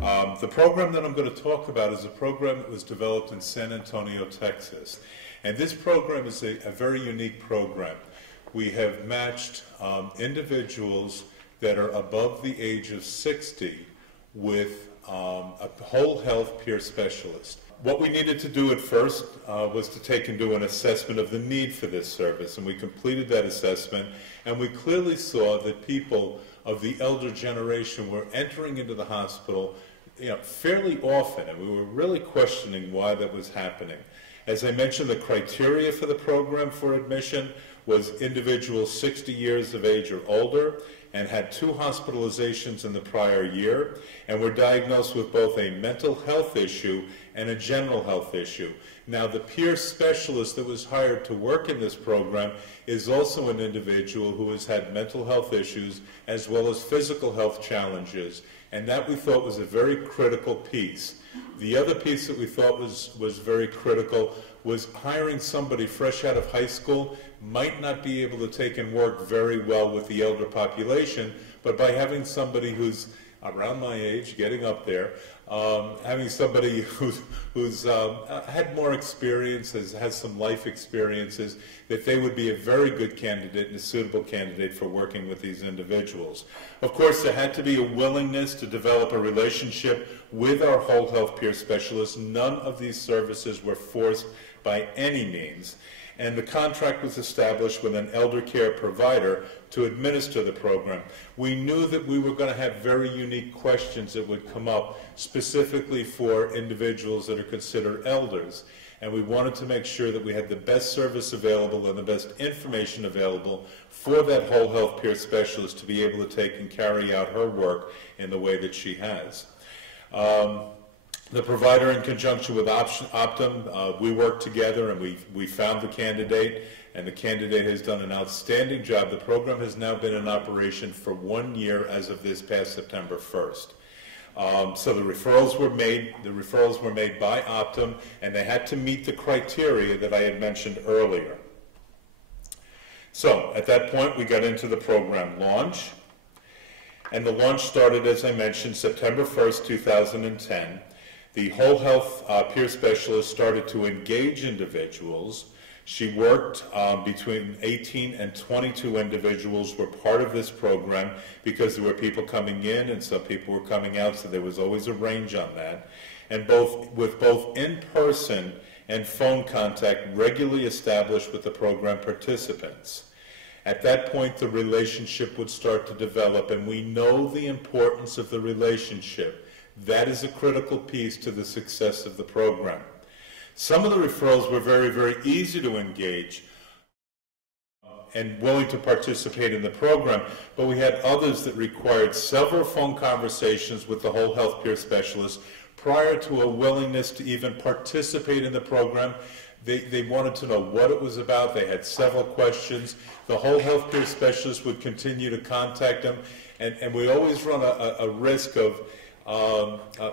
The program that I'm going to talk about is a program that was developed in San Antonio, Texas. And this program is a very unique program. We have matched individuals that are above the age of 60 with a whole health peer specialist. What we needed to do at first was to take and do an assessment of the need for this service, and we completed that assessment, and we clearly saw that people of the elder generation were entering into the hospital fairly often, and we were really questioning why that was happening. As I mentioned, the criteria for the program for admission was individuals 60 years of age or older and had 2 hospitalizations in the prior year and were diagnosed with both a mental health issue and a general health issue. Now, the peer specialist that was hired to work in this program is also an individual who has had mental health issues as well as physical health challenges, and that we thought was a very critical piece. The other piece that we thought was very critical was hiring somebody fresh out of high school might not be able to take and work very well with the elder population, but by having somebody who's around my age, getting up there, having somebody who's had more experience, has some life experiences, that they would be a very good candidate and a suitable candidate for working with these individuals. Of course, there had to be a willingness to develop a relationship with our whole health peer specialists. None of these services were forced by any means, and the contract was established with an elder care provider to administer the program. We knew that we were going to have very unique questions that would come up specifically for individuals that are considered elders, and we wanted to make sure that we had the best service available and the best information available for that whole health peer specialist to be able to take and carry out her work in the way that she has. The provider, in conjunction with Optum, we worked together and we found the candidate, and the candidate has done an outstanding job. The program has now been in operation for 1 year as of this past September 1st. So the referrals were made by Optum, and they had to meet the criteria that I had mentioned earlier. So at that point, we got into the program launch, and the launch started, as I mentioned, September 1st, 2010. The whole health peer specialist started to engage individuals. She worked between 18 and 22 individuals were part of this program because there were people coming in and some people were coming out, so there was always a range on that. And with both in-person and phone contact regularly established with the program participants. At that point, the relationship would start to develop, and we know the importance of the relationship. That is a critical piece to the success of the program. Some of the referrals were very, very easy to engage and willing to participate in the program, but we had others that required several phone conversations with the whole health peer specialist prior to a willingness to even participate in the program. They wanted to know what it was about. They had several questions. The whole health peer specialist would continue to contact them, and we always run a risk of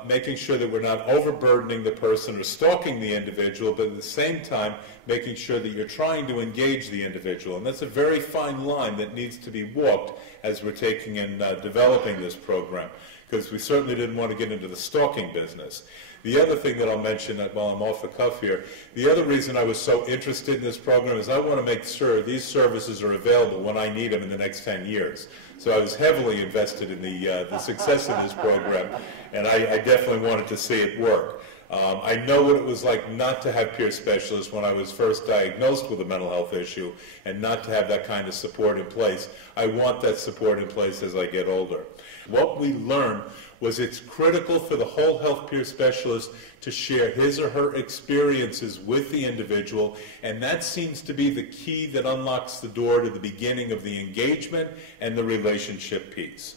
making sure that we're not overburdening the person or stalking the individual, but at the same time making sure that you're trying to engage the individual. And that's a very fine line that needs to be walked as we're taking and developing this program, because we certainly didn't want to get into the stalking business. The other thing that I'll mention while I'm off the cuff here, the other reason I was so interested in this program is I want to make sure these services are available when I need them in the next 10 years. So I was heavily invested in the success of this program, and I definitely wanted to see it work. I know what it was like not to have peer specialists when I was first diagnosed with a mental health issue and not to have that kind of support in place. I want that support in place as I get older. What we learned was it's critical for the whole health peer specialist to share his or her experiences with the individual, and that seems to be the key that unlocks the door to the beginning of the engagement and the relationship piece.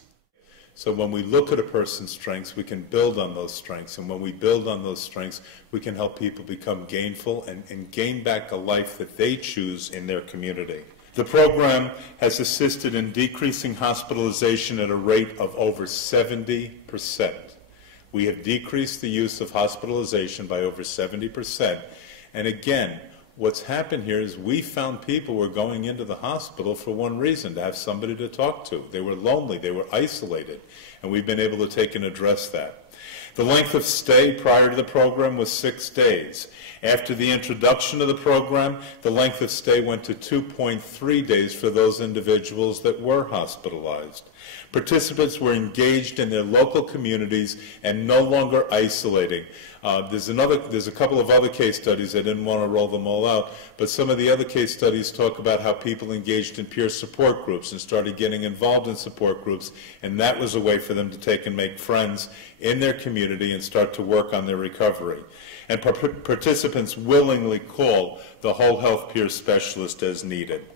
So when we look at a person's strengths, we can build on those strengths, and when we build on those strengths, we can help people become gainful and gain back a life that they choose in their community. The program has assisted in decreasing hospitalization at a rate of over 70%. We have decreased the use of hospitalization by over 70%. And again, what's happened here is we found people were going into the hospital for one reason, to have somebody to talk to. They were lonely, they were isolated, and we've been able to take and address that. The length of stay prior to the program was 6 days. After the introduction of the program, the length of stay went to 2.3 days for those individuals that were hospitalized. Participants were engaged in their local communities and no longer isolating. There's a couple of other case studies. I didn't want to roll them all out, but some of the other case studies talk about how people engaged in peer support groups and started getting involved in support groups, and that was a way for them to take and make friends in their community and start to work on their recovery. And participants willingly call the whole health peer specialist as needed.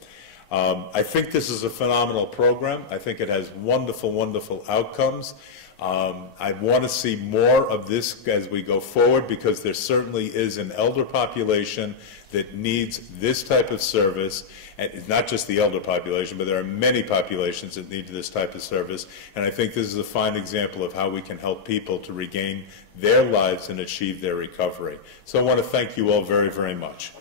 I think this is a phenomenal program. I think it has wonderful, wonderful outcomes. I want to see more of this as we go forward, because there certainly is an elder population that needs this type of service. And not just the elder population, but there are many populations that need this type of service. And I think this is a fine example of how we can help people to regain their lives and achieve their recovery. So I want to thank you all very, very much.